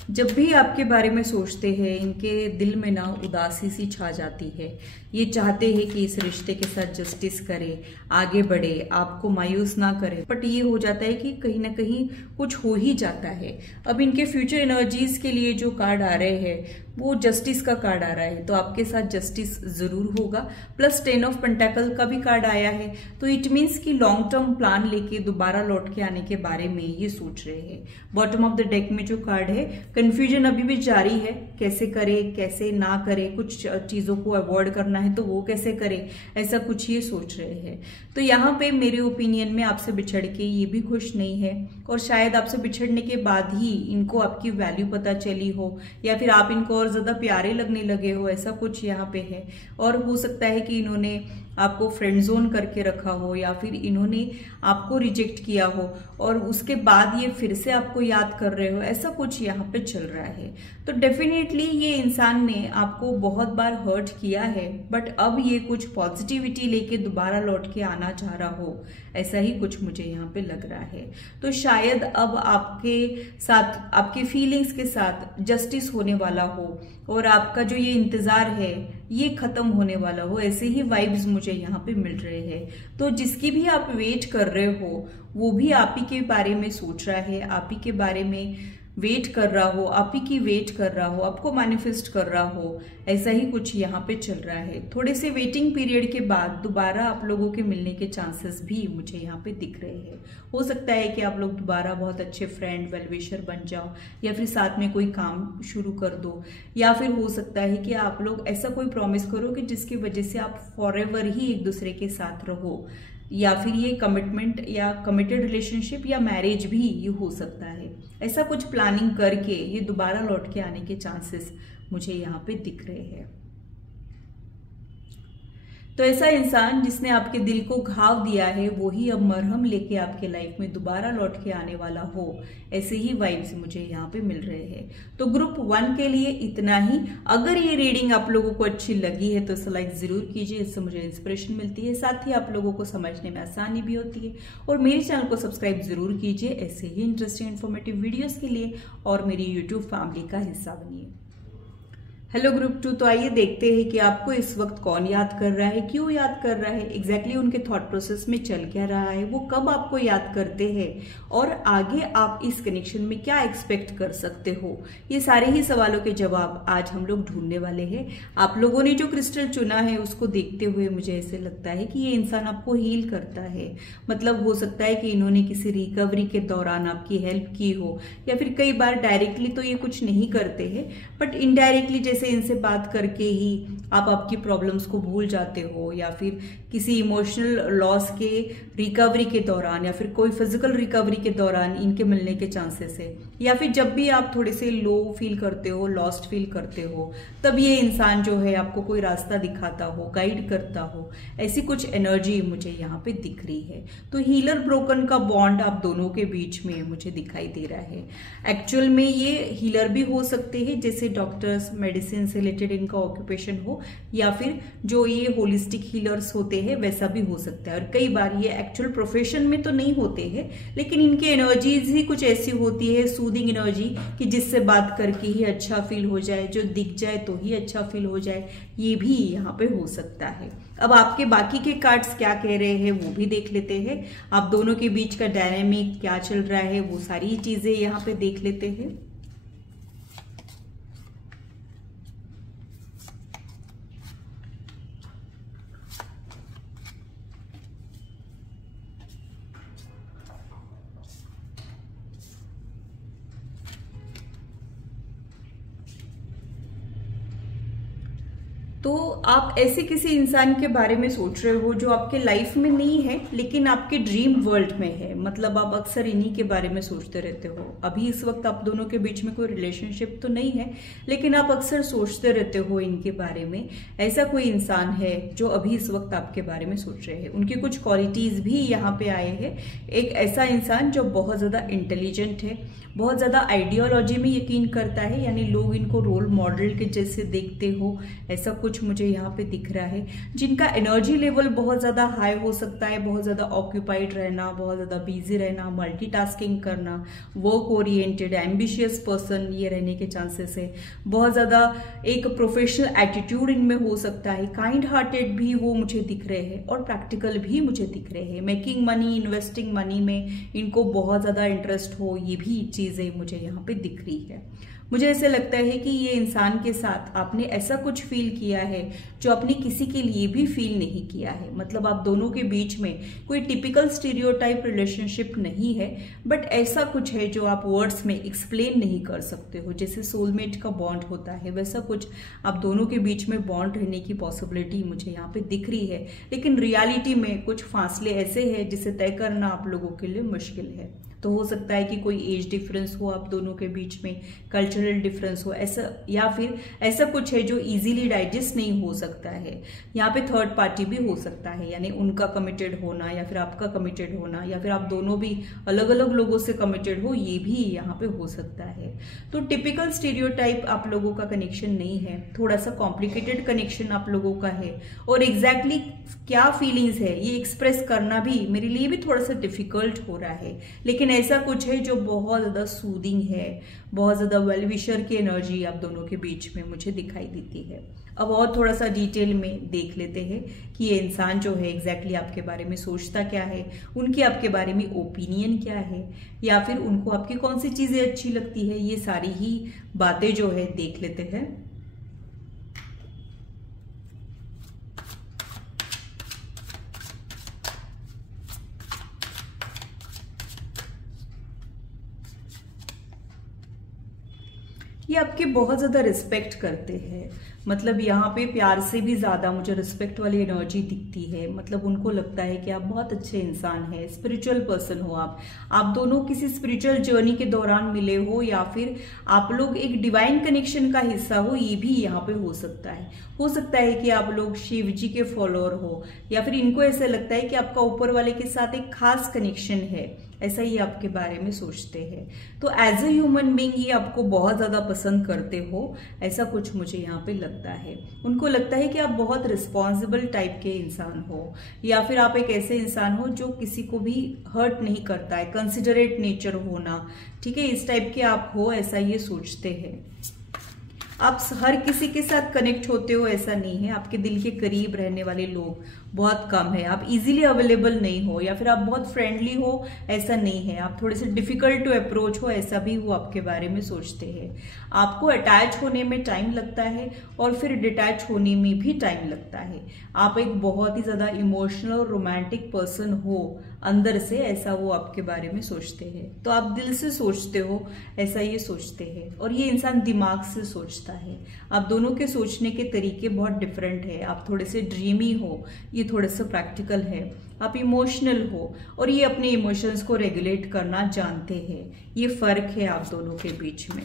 जब भी आपके बारे में सोचते हैं इनके दिल में ना उदासी सी छा जाती है। ये चाहते हैं कि इस रिश्ते के साथ जस्टिस करे, आगे बढ़े, आपको मायूस ना करे, बट ये हो जाता है कि कहीं ना कहीं कुछ हो ही जाता है। अब इनके फ्यूचर एनर्जीज के लिए जो कार्ड आ रहे हैं वो जस्टिस का कार्ड आ रहा है, तो आपके साथ जस्टिस जरूर होगा। प्लस 10 ऑफ पेंटाकल का भी कार्ड आया है, तो इट मीन्स कि लॉन्ग टर्म प्लान लेके दोबारा लौट के आने के बारे में ये सोच रहे हैं। बॉटम ऑफ द डेक में जो कार्ड है, कंफ्यूजन अभी भी जारी है, कैसे करे कैसे ना करे, कुछ चीजों को अवॉइड करना है तो वो कैसे करे, ऐसा कुछ ये सोच रहे हैं। तो यहाँ पे मेरे ओपिनियन में आपसे बिछड़ के ये भी खुश नहीं है और शायद आपसे बिछड़ने के बाद ही इनको आपकी वैल्यू पता चली हो या फिर आप इनको और ज्यादा प्यारे लगने लगे हो, ऐसा कुछ यहाँ पे है। और हो सकता है कि इन्होंने आपको फ्रेंड जोन करके रखा हो, या फिर इन्होंने आपको रिजेक्ट किया हो और उसके बाद ये फिर से आपको याद कर रहे हो, ऐसा कुछ यहाँ पे चल रहा है। तो डेफिनेटली ये इंसान ने आपको बहुत बार हर्ट किया है, बट अब ये कुछ पॉजिटिविटी लेके दोबारा लौट के आना चाह रहा हो, ऐसा ही कुछ मुझे यहाँ पे लग रहा है। तो शायद अब आपके साथ, आपके फीलिंग्स के साथ जस्टिस होने वाला हो और आपका जो ये इंतजार है ये खत्म होने वाला हो, ऐसे ही वाइब्स मुझे यहाँ पे मिल रहे हैं। तो जिसकी भी आप वेट कर रहे हो वो भी आप ही के बारे में सोच रहा है, आप ही के बारे में वेट कर रहा हो, आप ही की वेट कर रहा हो, आपको मैनिफेस्ट कर रहा हो, ऐसा ही कुछ यहाँ पे चल रहा है। थोड़े से वेटिंग पीरियड के बाद दोबारा आप लोगों के मिलने के चांसेस भी मुझे यहाँ पे दिख रहे हैं। हो सकता है कि आप लोग दोबारा बहुत अच्छे फ्रेंड वेलविशर बन जाओ, या फिर साथ में कोई काम शुरू कर दो, या फिर हो सकता है कि आप लोग ऐसा कोई प्रॉमिस करो कि जिसकी वजह से आप फॉरएवर ही एक दूसरे के साथ रहो, या फिर ये कमिटमेंट या कमिटेड रिलेशनशिप या मैरिज भी ये हो सकता है। ऐसा कुछ प्लानिंग करके ये दोबारा लौट के आने के चांसेस मुझे यहाँ पे दिख रहे हैं। तो ऐसा इंसान जिसने आपके दिल को घाव दिया है वो ही अब मरहम लेके आपके लाइफ में दोबारा लौट के आने वाला हो, ऐसे ही वाइब्स मुझे यहाँ पे मिल रहे हैं। तो ग्रुप 1 के लिए इतना ही। अगर ये रीडिंग आप लोगों को अच्छी लगी है तो इसे लाइक जरूर कीजिए, इससे मुझे इंस्पिरेशन मिलती है, साथ ही आप लोगों को समझने में आसानी भी होती है। और मेरे चैनल को सब्सक्राइब जरूर कीजिए ऐसे ही इंटरेस्टिंग इन्फॉर्मेटिव वीडियोज के लिए, और मेरी यूट्यूब फैमिली का हिस्सा बनिए। हेलो ग्रुप 2, तो आइए देखते हैं कि आपको इस वक्त कौन याद कर रहा है, क्यों याद कर रहा है, एग्जैक्टली उनके थॉट प्रोसेस में चल क्या रहा है, वो कब आपको याद करते हैं और आगे आप इस कनेक्शन में क्या एक्सपेक्ट कर सकते हो। ये सारे ही सवालों के जवाब आज हम लोग ढूंढने वाले हैं। आप लोगों ने जो क्रिस्टल चुना है उसको देखते हुए मुझे ऐसे लगता है कि ये इंसान आपको हील करता है। मतलब हो सकता है कि इन्होंने किसी रिकवरी के दौरान आपकी हेल्प की हो, या फिर कई बार डायरेक्टली तो ये कुछ नहीं करते हैं, बट इनडायरेक्टली जैसे इनसे बात करके ही आप आपकी प्रॉब्लम्स को भूल जाते हो, या फिर किसी इमोशनल लॉस के रिकवरी के दौरान, या फिर कोई फिजिकल रिकवरी के दौरान इनके मिलने के चांसेस है, या फिर जब भी आप थोड़े से लो फील करते हो, लॉस्ट फील करते हो, तब ये इंसान जो है आपको कोई रास्ता दिखाता हो, गाइड करता हो, ऐसी कुछ एनर्जी मुझे यहाँ पे दिख रही है। तो हीलर ब्रोकन का बॉन्ड आप दोनों के बीच में मुझे दिखाई दे रहा है। एक्चुअल में ये हीलर भी हो सकते हैं, जैसे डॉक्टर्स, मेडिसिन से रिलेटेड इनका ऑक्यूपेशन हो, या फिर जो ये होलिस्टिक हीलर्स होते हैं वैसा भी हो सकता है। और कई बार ये एक्चुअल प्रोफेशन में तो नहीं होते हैं, लेकिन इनकी एनर्जीज ही कुछ ऐसी होती है, सूदिंग एनर्जी, कि जिससे बात करके ही अच्छा फील हो जाए, जो दिख जाए तो ही अच्छा फील हो जाए, ये भी यहाँ पे हो सकता है। अब आपके बाकी के कार्ड्स क्या कह रहे हैं वो भी देख लेते हैं। आप दोनों के बीच का डायनामिक क्या चल रहा है वो सारी चीजें यहाँ पे देख लेते हैं। तो आप ऐसे किसी इंसान के बारे में सोच रहे हो जो आपके लाइफ में नहीं है लेकिन आपके ड्रीम वर्ल्ड में है। मतलब आप अक्सर इन्हीं के बारे में सोचते रहते हो। अभी इस वक्त आप दोनों के बीच में कोई रिलेशनशिप तो नहीं है, लेकिन आप अक्सर सोचते रहते हो इनके बारे में। ऐसा कोई इंसान है जो अभी इस वक्त आपके बारे में सोच रहे हैं। उनकी कुछ क्वालिटीज भी यहाँ पे आए हैं। एक ऐसा इंसान जो बहुत ज्यादा इंटेलिजेंट है, बहुत ज्यादा आइडियोलॉजी में यकीन करता है, यानी लोग इनको रोल मॉडल के जैसे देखते हो, ऐसा कुछ मुझे यहाँ पे दिख रहा है। जिनका एनर्जी लेवल बहुत ज्यादा हाई हो सकता है, बहुत ज्यादा ऑक्यूपाइड रहना, बहुत ज्यादा बिजी रहना, मल्टीटास्किंग करना, वर्क ओरिएंटेड, एम्बिशियस पर्सन ये रहने के चांसेस है। बहुत ज्यादा एक प्रोफेशनल एटीट्यूड इनमें हो सकता है। काइंड हार्टेड भी वो मुझे दिख रहे हैं और प्रैक्टिकल भी मुझे दिख रहे हैं। मेकिंग मनी, इन्वेस्टिंग मनी में इनको बहुत ज्यादा इंटरेस्ट हो, ये भी चीजें मुझे यहाँ पे दिख रही है। मुझे ऐसे लगता है कि ये इंसान के साथ आपने ऐसा कुछ फील किया है जो आपने किसी के लिए भी फील नहीं किया है। मतलब आप दोनों के बीच में कोई टिपिकल स्टीरियोटाइप रिलेशनशिप नहीं है, बट ऐसा कुछ है जो आप वर्ड्स में एक्सप्लेन नहीं कर सकते हो। जैसे सोलमेट का बॉन्ड होता है, वैसा कुछ आप दोनों के बीच में बॉन्ड रहने की पॉसिबिलिटी मुझे यहाँ पे दिख रही है। लेकिन रियलिटी में कुछ फासले ऐसे हैं जिसे तय करना आप लोगों के लिए मुश्किल है। तो हो सकता है कि कोई एज डिफरेंस हो आप दोनों के बीच में, कल्चरल डिफरेंस हो ऐसा, या फिर ऐसा कुछ है जो इजीली डाइजेस्ट नहीं हो सकता है। यहाँ पे थर्ड पार्टी भी हो सकता है, यानी उनका कमिटेड होना या फिर आपका कमिटेड होना, या फिर आप दोनों भी अलग अलग लोगों से कमिटेड हो, ये भी यहाँ पे हो सकता है। तो टिपिकल स्टीरियोटाइप आप लोगों का कनेक्शन नहीं है, थोड़ा सा कॉम्प्लिकेटेड कनेक्शन आप लोगों का है, और एग्जैक्टली क्या फीलिंग्स है ये एक्सप्रेस करना भी मेरे लिए भी थोड़ा सा डिफिकल्ट हो रहा है। लेकिन ऐसा कुछ है जो बहुत ज्यादा सूदिंग है, बहुत ज्यादा वेल विशर की एनर्जी आप दोनों के बीच में मुझे दिखाई देती है। अब और थोड़ा सा डिटेल में देख लेते हैं कि ये इंसान जो है एग्जैक्टली आपके बारे में सोचता क्या है, उनकी आपके बारे में ओपिनियन क्या है, या फिर उनको आपकी कौन सी चीजें अच्छी लगती है, ये सारी ही बातें जो है देख लेते हैं। ये आपके बहुत ज्यादा रिस्पेक्ट करते हैं, मतलब यहाँ पे प्यार से भी ज्यादा मुझे रिस्पेक्ट वाली एनर्जी दिखती है। मतलब उनको लगता है कि आप बहुत अच्छे इंसान हैं, स्पिरिचुअल पर्सन हो आप दोनों किसी स्पिरिचुअल जर्नी के दौरान मिले हो, या फिर आप लोग एक डिवाइन कनेक्शन का हिस्सा हो, ये भी यहाँ पे हो सकता है। हो सकता है कि आप लोग शिव जी के फॉलोअर हो, या फिर इनको ऐसा लगता है कि आपका ऊपर वाले के साथ एक खास कनेक्शन है, ऐसा ही आपके बारे में सोचते हैं। तो एज ए ह्यूमन बीइंग ये आपको बहुत ज्यादा पसंद करते हो, ऐसा कुछ मुझे यहाँ पे लगता है। उनको लगता है कि आप बहुत रिस्पॉन्सिबल टाइप के इंसान हो, या फिर आप एक ऐसे इंसान हो जो किसी को भी हर्ट नहीं करता है, कंसिडरेट नेचर होना, ठीक है, इस टाइप के आप हो, ऐसा ये सोचते हैं। आप हर किसी के साथ कनेक्ट होते हो ऐसा नहीं है, आपके दिल के करीब रहने वाले लोग बहुत कम है, आप इजीली अवेलेबल नहीं हो, या फिर आप बहुत फ्रेंडली हो ऐसा नहीं है, आप थोड़े से डिफिकल्ट टू अप्रोच हो, ऐसा भी वो आपके बारे में सोचते हैं। आपको अटैच होने में टाइम लगता है और फिर डिटैच होने में भी टाइम लगता है। आप एक बहुत ही ज्यादा इमोशनल और रोमांटिक पर्सन हो अंदर से, ऐसा वो आपके बारे में सोचते हैं। तो आप दिल से सोचते हो ऐसा ये सोचते हैं, और ये इंसान दिमाग से सोचता है। आप दोनों के सोचने के तरीके बहुत डिफरेंट है, आप थोड़े से ड्रीमी हो, ये थोड़ा सा प्रैक्टिकल है, आप इमोशनल हो और ये अपने इमोशंस को रेगुलेट करना जानते हैं। ये फर्क है आप दोनों के बीच में।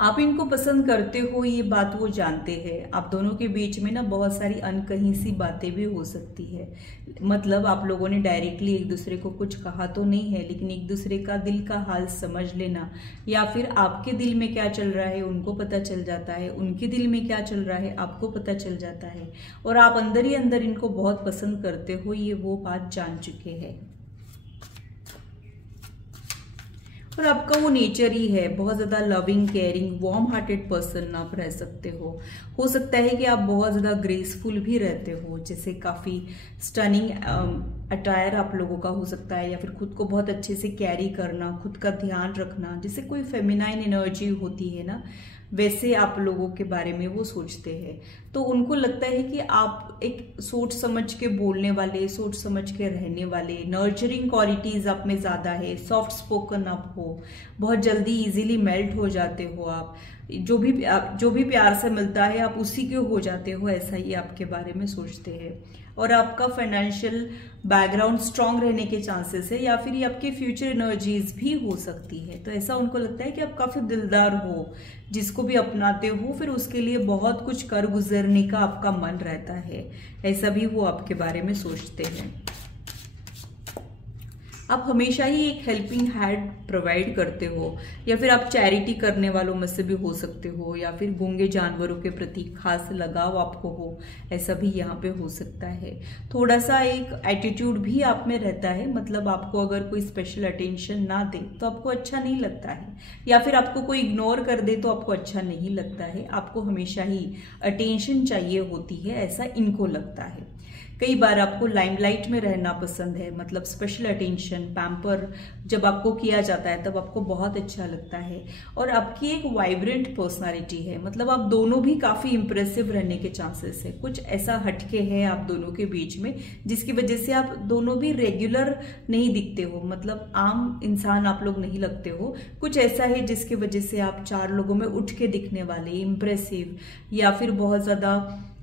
आप इनको पसंद करते हो ये बात वो जानते हैं। आप दोनों के बीच में ना बहुत सारी अनकही सी बातें भी हो सकती है, मतलब आप लोगों ने डायरेक्टली एक दूसरे को कुछ कहा तो नहीं है, लेकिन एक दूसरे का दिल का हाल समझ लेना, या फिर आपके दिल में क्या चल रहा है उनको पता चल जाता है, उनके दिल में क्या चल रहा है आपको पता चल जाता है, और आप अंदर ही अंदर इनको बहुत पसंद करते हो, ये वो बात जान चुके हैं। और आपका वो नेचर ही है, बहुत ज्यादा loving, caring, warm hearted person आप रह सकते हो सकता है कि आप बहुत ज्यादा ग्रेसफुल भी रहते हो, जैसे काफी स्टनिंग अटायर आप लोगों का हो सकता है, या फिर खुद को बहुत अच्छे से कैरी करना, खुद का ध्यान रखना, जैसे कोई फेमिनाइन एनर्जी होती है ना, वैसे आप लोगों के बारे में वो सोचते हैं। तो उनको लगता है कि आप एक सोच समझ के बोलने वाले, सोच समझ के रहने वाले, नर्चरिंग क्वालिटीज आप में ज्यादा है, सॉफ्ट स्पोकन आप हो, बहुत जल्दी इजीली मेल्ट हो जाते हो आप, जो भी प्यार से मिलता है आप उसी के हो जाते हो, ऐसा ही आपके बारे में सोचते हैं। और आपका फाइनेंशियल बैकग्राउंड स्ट्रांग रहने के चांसेस है, या फिर ये आपके फ्यूचर एनर्जीज भी हो सकती है। तो ऐसा उनको लगता है कि आप काफी दिलदार हो, जिसको भी अपनाते हो फिर उसके लिए बहुत कुछ कर गुजरने का आपका मन रहता है, ऐसा भी वो आपके बारे में सोचते हैं। आप हमेशा ही एक हेल्पिंग हैंड प्रोवाइड करते हो, या फिर आप चैरिटी करने वालों में से भी हो सकते हो, या फिर गूंगे जानवरों के प्रति खास लगाव आपको हो, ऐसा भी यहाँ पे हो सकता है। थोड़ा सा एक एटीट्यूड भी आप में रहता है, मतलब आपको अगर कोई स्पेशल अटेंशन ना दे तो आपको अच्छा नहीं लगता है, या फिर आपको कोई इग्नोर कर दे तो आपको अच्छा नहीं लगता है। आपको हमेशा ही अटेंशन चाहिए होती है, ऐसा इनको लगता है। कई बार आपको लाइमलाइट में रहना पसंद है, मतलब स्पेशल अटेंशन, पैम्पर जब आपको किया जाता है तब आपको बहुत अच्छा लगता है। और आपकी एक वाइब्रेंट पर्सनालिटी है, मतलब आप दोनों भी काफी इंप्रेसिव रहने के चांसेस है। कुछ ऐसा हटके है आप दोनों के बीच में जिसकी वजह से आप दोनों भी रेगुलर नहीं दिखते हो, मतलब आम इंसान आप लोग नहीं लगते हो। कुछ ऐसा है जिसकी वजह से आप चार लोगों में उठ के दिखने वाले, इंप्रेसिव, या फिर बहुत ज्यादा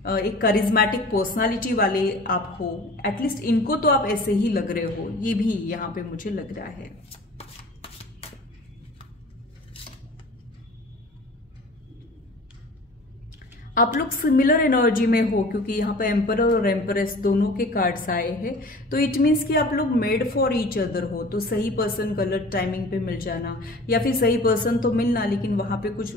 एक करिज्मेटिक पर्सनालिटी वाले आप हो, एटलीस्ट इनको तो आप ऐसे ही लग रहे हो, ये भी यहाँ पे मुझे लग रहा है। आप लोग सिमिलर एनर्जी में हो, क्योंकि यहाँ पे एम्परर और एम्परेस दोनों के कार्ड्स आए हैं, तो इट मीन्स कि आप लोग मेड फॉर ईच अदर हो। तो सही पर्सन गलत टाइमिंग पे मिल जाना, या फिर सही पर्सन तो मिलना लेकिन वहां पे कुछ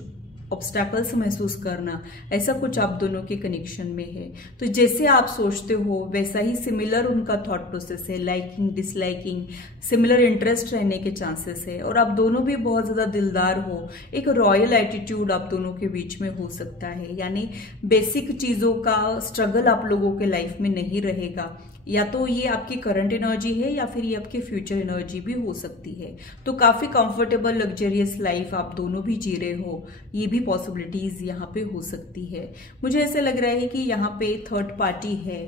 ऑब्स्टैकल्स महसूस करना, ऐसा कुछ आप दोनों के कनेक्शन में है। तो जैसे आप सोचते हो वैसा ही सिमिलर उनका थॉट प्रोसेस है, लाइकिंग डिसलाइकिंग, सिमिलर इंटरेस्ट रहने के चांसेस है। और आप दोनों भी बहुत ज्यादा दिलदार हो, एक रॉयल एटीट्यूड आप दोनों के बीच में हो सकता है, यानी बेसिक चीजों का स्ट्रगल आप लोगों के लाइफ में नहीं रहेगा। या तो ये आपकी करंट एनर्जी है या फिर ये आपकी फ्यूचर एनर्जी भी हो सकती है। तो काफी कंफर्टेबल लग्जरियस लाइफ आप दोनों भी जी रहे हो, ये भी पॉसिबिलिटीज यहाँ पे हो सकती है। मुझे ऐसे लग रहा है कि यहाँ पे थर्ड पार्टी है,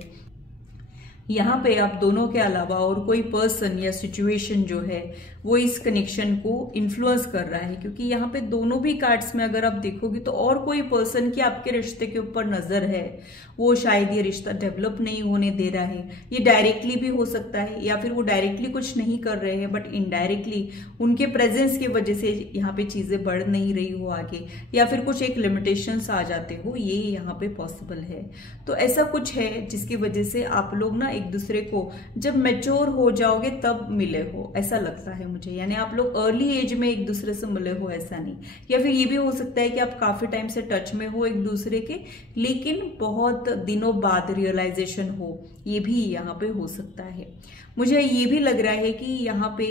यहाँ पे आप दोनों के अलावा और कोई पर्सन या सिचुएशन जो है वो इस कनेक्शन को इन्फ्लुएंस कर रहा है, क्योंकि यहाँ पे दोनों भी कार्ड्स में अगर आप देखोगे तो और कोई पर्सन की आपके रिश्ते के ऊपर नजर है, वो शायद ये रिश्ता डेवलप नहीं होने दे रहा है। ये डायरेक्टली भी हो सकता है या फिर वो डायरेक्टली कुछ नहीं कर रहे हैं बट इनडायरेक्टली उनके प्रेजेंस की वजह से यहाँ पे चीजें बढ़ नहीं रही हो आगे, या फिर कुछ एक लिमिटेशंस आ जाते हो, ये यहाँ पे पॉसिबल है। तो ऐसा कुछ है जिसकी वजह से आप लोग ना एक दूसरे को जब मैच्योर हो जाओगे तब मिले हो, ऐसा लगता है मुझे। यानी आप लोग अर्ली एज में एक दूसरे से मिले हो, ऐसा नहीं। या फिर ये भी हो सकता है कि आप काफी टाइम से टच में हो एक दूसरे के, लेकिन बहुत दिनों बाद रियलाइजेशन हो, ये भी यहाँ पे हो सकता है। मुझे ये भी लग रहा है कि यहाँ पे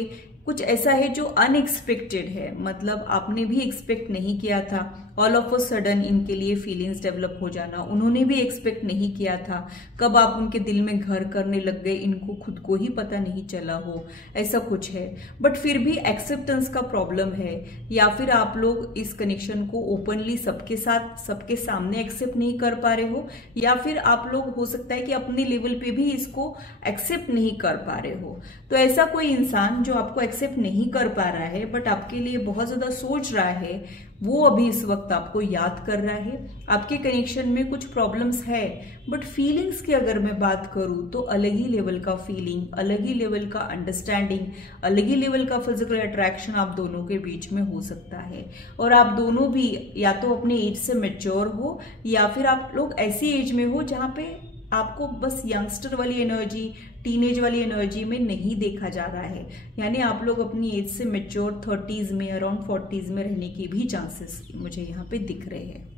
कुछ ऐसा है जो अनएक्सपेक्टेड है, मतलब आपने भी एक्सपेक्ट नहीं किया था, ऑल ऑफ अ सडन इनके लिए फीलिंग्स डेवलप हो जाना, उन्होंने भी एक्सपेक्ट नहीं किया था। कब आप उनके दिल में घर करने लग गए इनको खुद को ही पता नहीं चला हो, ऐसा कुछ है। बट फिर भी एक्सेप्टेंस का प्रॉब्लम है, या फिर आप लोग इस कनेक्शन को ओपनली सबके साथ सबके सामने एक्सेप्ट नहीं कर पा रहे हो, या फिर आप लोग हो सकता है कि अपने लेवल पे भी इसको एक्सेप्ट नहीं कर पा रहे हो। तो ऐसा कोई इंसान जो आपको एक्सेप्ट नहीं कर पा रहा है बट आपके लिए बहुत ज्यादा सोच रहा है, वो अभी इस वक्त आपको याद कर रहा है। आपके कनेक्शन में कुछ प्रॉब्लम्स है, बट फीलिंग्स की अगर मैं बात करूं तो अलग ही लेवल का फीलिंग, अलग ही लेवल का अंडरस्टैंडिंग, अलग ही लेवल का फिजिकल अट्रैक्शन आप दोनों के बीच में हो सकता है। और आप दोनों भी या तो अपने एज से मैच्योर हो, या फिर आप लोग ऐसी एज में हो जहां पे आपको बस यंगस्टर वाली एनर्जी, टीनेज वाली एनर्जी में नहीं देखा जा रहा है। यानी आप लोग अपनी एज से मैच्योर 30s में, अराउंड 40s में रहने की भी चांसेस मुझे यहाँ पे दिख रहे हैं।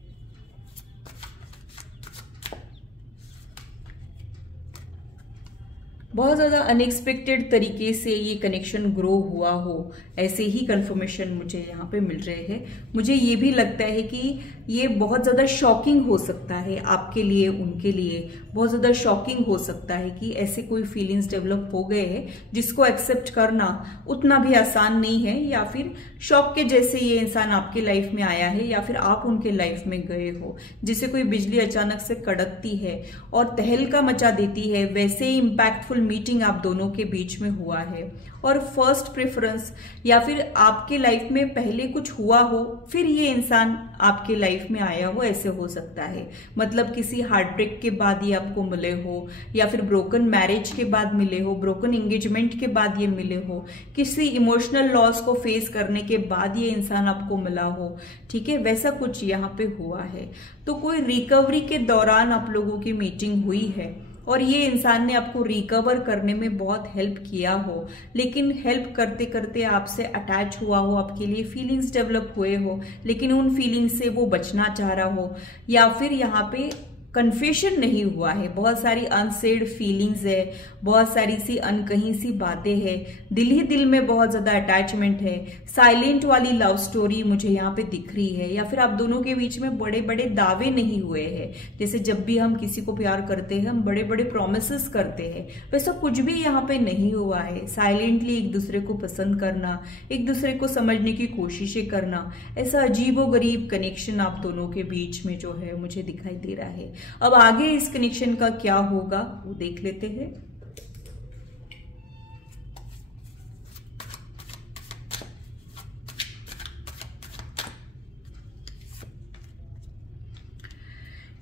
बहुत ज़्यादा अनएक्सपेक्टेड तरीके से ये कनेक्शन ग्रो हुआ हो, ऐसे ही कंफर्मेशन मुझे यहाँ पे मिल रहे हैं। मुझे ये भी लगता है कि ये बहुत ज़्यादा शॉकिंग हो सकता है आपके लिए, उनके लिए बहुत ज़्यादा शॉकिंग हो सकता है कि ऐसे कोई फीलिंग्स डेवलप हो गए हैं जिसको एक्सेप्ट करना उतना भी आसान नहीं है, या फिर शॉक के जैसे ये इंसान आपके लाइफ में आया है या फिर आप उनके लाइफ में गए हो। जैसे कोई बिजली अचानक से कड़कती है और तहलका मचा देती है, वैसे ही इम्पैक्टफुल मीटिंग आप दोनों के बीच में हुआ है। और फर्स्ट प्रेफरेंस या फिर आपके लाइफ में पहले कुछ हुआ हो फिर ये इंसान आपके लाइफ में आया हो, ऐसे हो सकता है। मतलब किसी हार्ट ब्रेक के बाद ये आपको मिले हो, या फिर ब्रोकन मैरिज के बाद मिले हो, ब्रोकन एंगेजमेंट के बाद ये मिले हो, किसी इमोशनल लॉस को फेस करने के बाद ये इंसान आपको मिला हो, ठीक है, वैसा कुछ यहाँ पे हुआ है। तो कोई रिकवरी के दौरान आप लोगों की मीटिंग हुई है और ये इंसान ने आपको रिकवर करने में बहुत हेल्प किया हो, लेकिन हेल्प करते करते आपसे अटैच हुआ हो, आपके लिए फीलिंग्स डेवलप हुए हो, लेकिन उन फीलिंग्स से वो बचना चाह रहा हो, या फिर यहाँ पे कन्फेशन नहीं हुआ है, बहुत सारी अनसेड फीलिंग्स है, बहुत सारी सी अनकही सी बातें हैं, दिल ही दिल में बहुत ज्यादा अटैचमेंट है, साइलेंट वाली लव स्टोरी मुझे यहाँ पे दिख रही है। या फिर आप दोनों के बीच में बड़े बड़े दावे नहीं हुए हैं, जैसे जब भी हम किसी को प्यार करते हैं हम बड़े बड़े प्रोमिसेस करते हैं, वैसा कुछ भी यहाँ पे नहीं हुआ है। साइलेंटली एक दूसरे को पसंद करना, एक दूसरे को समझने की कोशिशें करना, ऐसा अजीबोगरीब कनेक्शन आप दोनों के बीच में जो है मुझे दिखाई दे रहा है। अब आगे इस कनेक्शन का क्या होगा वो देख लेते हैं।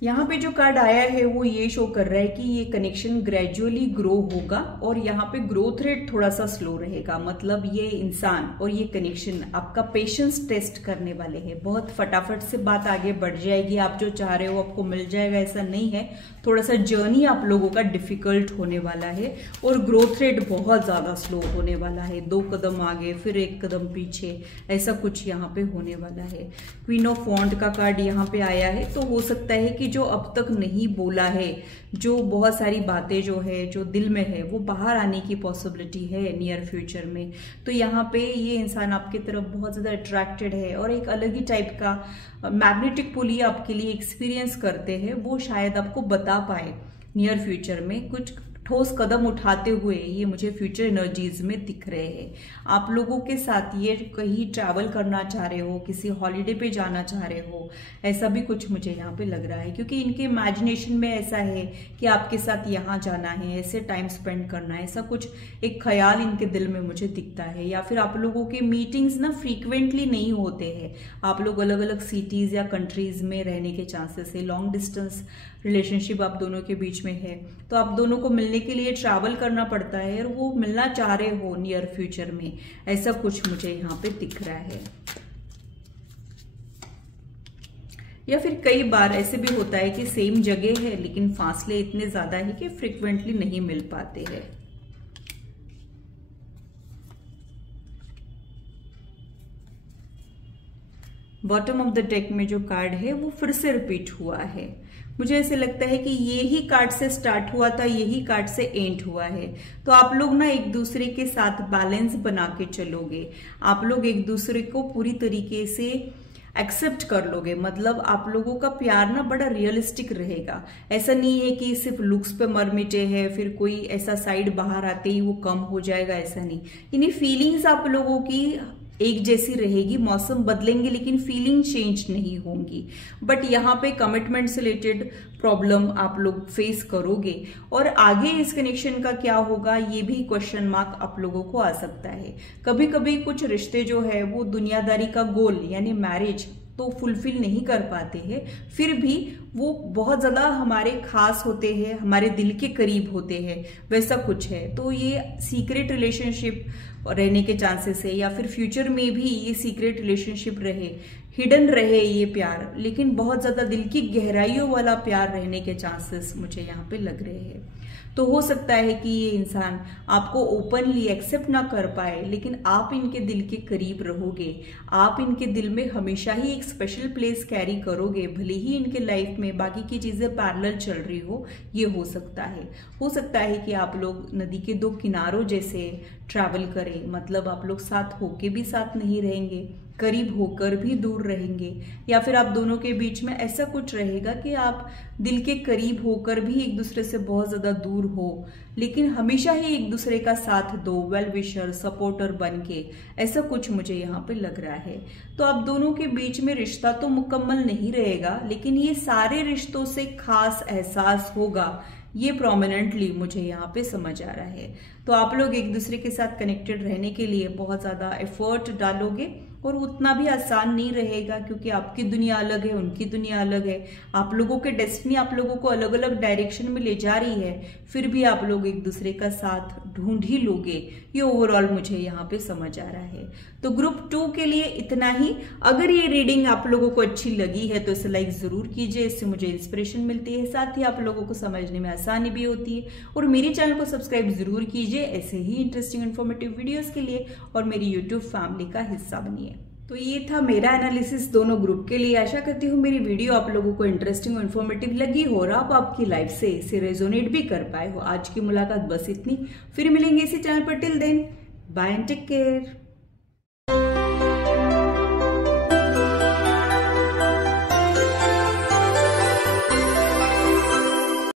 यहाँ पे जो कार्ड आया है वो ये शो कर रहा है कि ये कनेक्शन ग्रेजुअली ग्रो होगा और यहाँ पे ग्रोथ रेट थोड़ा सा स्लो रहेगा। मतलब ये इंसान और ये कनेक्शन आपका पेशेंस टेस्ट करने वाले हैं। बहुत फटाफट से बात आगे बढ़ जाएगी, आप जो चाह रहे हो आपको मिल जाएगा, ऐसा नहीं है। थोड़ा सा जर्नी आप लोगों का डिफिकल्ट होने वाला है और ग्रोथ रेट बहुत ज्यादा स्लो होने वाला है। 2 कदम आगे फिर 1 कदम पीछे, ऐसा कुछ यहाँ पे होने वाला है। क्वीन ऑफ वॉन्ड का कार्ड यहाँ पे आया है, तो हो सकता है कि जो अब तक नहीं बोला है, जो बहुत सारी बातें जो है जो दिल में है वो बाहर आने की पॉसिबिलिटी है नियर फ्यूचर में। तो यहाँ पे ये इंसान आपकी तरफ बहुत ज्यादा अट्रैक्टेड है और एक अलग ही टाइप का मैग्नेटिक पुल ये आपके लिए एक्सपीरियंस करते हैं। वो शायद आपको बता पाए नियर फ्यूचर में कुछ ठोस कदम उठाते हुए। ये मुझे फ्यूचर एनर्जीज में दिख रहे हैं। आप लोगों के साथ ये कहीं ट्रैवल करना चाह रहे हो, किसी हॉलिडे पे जाना चाह रहे हो, ऐसा भी कुछ मुझे यहाँ पे लग रहा है, क्योंकि इनके इमेजिनेशन में ऐसा है कि आपके साथ यहाँ जाना है, ऐसे टाइम स्पेंड करना है, ऐसा कुछ एक ख्याल इनके दिल में मुझे दिखता है। या फिर आप लोगों के मीटिंग्स ना फ्रीक्वेंटली नहीं होते हैं, आप लोग अलग अलग सिटीज या कंट्रीज में रहने के चांसेस है। लॉन्ग डिस्टेंस रिलेशनशिप आप दोनों के बीच में है, तो आप दोनों को मिलने के लिए ट्रैवल करना पड़ता है और वो मिलना चाह रहे हो नियर फ्यूचर में, ऐसा कुछ मुझे यहाँ पे दिख रहा है। या फिर कई बार ऐसे भी होता है कि सेम जगह है लेकिन फासले इतने ज्यादा है कि फ्रिक्वेंटली नहीं मिल पाते हैं। बॉटम ऑफ द डेक में जो कार्ड है वो फिर से रिपीट हुआ है। मुझे ऐसे लगता है कि यही कार्ड से स्टार्ट हुआ था, यही कार्ड से एंड हुआ है। तो आप लोग ना एक दूसरे के साथ बैलेंस बना के चलोगे, आप लोग एक दूसरे को पूरी तरीके से एक्सेप्ट कर लोगे। मतलब आप लोगों का प्यार ना बड़ा रियलिस्टिक रहेगा। ऐसा नहीं है कि सिर्फ लुक्स पे मर मिटे है, फिर कोई ऐसा साइड बाहर आते ही वो कम हो जाएगा, ऐसा नहीं। यानी फीलिंग्स आप लोगों की एक जैसी रहेगी, मौसम बदलेंगे लेकिन फीलिंग चेंज नहीं होंगी। बट यहाँ पे कमिटमेंट से रिलेटेड प्रॉब्लम आप लोग फेस करोगे और आगे इस कनेक्शन का क्या होगा ये भी क्वेश्चन मार्क आप लोगों को आ सकता है। कभी कभी कुछ रिश्ते जो है वो दुनियादारी का गोल यानी मैरिज तो फुलफिल नहीं कर पाते हैं, फिर भी वो बहुत ज्यादा हमारे खास होते हैं, हमारे दिल के करीब होते हैं, वैसा कुछ है। तो ये सीक्रेट रिलेशनशिप रहने के चांसेस है, या फिर फ्यूचर में भी ये सीक्रेट रिलेशनशिप रहे, हिडन रहे ये प्यार, लेकिन बहुत ज्यादा दिल की गहराइयों वाला प्यार रहने के चांसेस मुझे यहाँ पे लग रहे हैं। तो हो सकता है कि ये इंसान आपको ओपनली एक्सेप्ट ना कर पाए, लेकिन आप इनके दिल के करीब रहोगे, आप इनके दिल में हमेशा ही एक स्पेशल प्लेस कैरी करोगे, भले ही इनके लाइफ में बाकी की चीजें पैरेलल चल रही हो। ये हो सकता है कि आप लोग नदी के 2 किनारों जैसे ट्रैवल करें। मतलब आप लोग साथ होके भी साथ नहीं रहेंगे, करीब होकर भी दूर रहेंगे, या फिर आप दोनों के बीच में ऐसा कुछ रहेगा कि आप दिल के करीब होकर भी एक दूसरे से बहुत ज्यादा दूर हो, लेकिन हमेशा ही एक दूसरे का साथ दो, वेल विशर, सपोर्टर बन के, ऐसा कुछ मुझे यहाँ पे लग रहा है। तो आप दोनों के बीच में रिश्ता तो मुकम्मल नहीं रहेगा, लेकिन ये सारे रिश्तों से खास एहसास होगा, ये प्रोमिनेंटली मुझे यहाँ पे समझ आ रहा है। तो आप लोग एक दूसरे के साथ कनेक्टेड रहने के लिए बहुत ज्यादा एफर्ट डालोगे और उतना भी आसान नहीं रहेगा, क्योंकि आपकी दुनिया अलग है, उनकी दुनिया अलग है, आप लोगों के डेस्टिनी आप लोगों को अलग अलग डायरेक्शन में ले जा रही है, फिर भी आप लोग एक दूसरे का साथ ढूंढ ही लोगे, ये ओवरऑल मुझे यहाँ पे समझ आ रहा है। तो ग्रुप 2 के लिए इतना ही। अगर ये रीडिंग आप लोगों को अच्छी लगी है तो इसे लाइक जरूर कीजिए, इससे मुझे इंस्पिरेशन मिलती है, साथ ही आप लोगों को समझने में आसानी भी होती है। और मेरे चैनल को सब्सक्राइब जरूर कीजिए ऐसे ही इंटरेस्टिंग इन्फॉर्मेटिव वीडियोस के लिए, और मेरी यूट्यूब फैमिली का हिस्सा बनिए। तो ये था मेरा एनालिसिस दोनों ग्रुप के लिए। आशा करती हूँ मेरी वीडियो आप लोगों को इंटरेस्टिंग और इन्फॉर्मेटिव लगी हो और आप आपकी लाइफ से इसे रेजोनेट भी कर पाए हो। आज की मुलाकात बस इतनी, फिर मिलेंगे इसी चैनल पर। Till then bye and take care.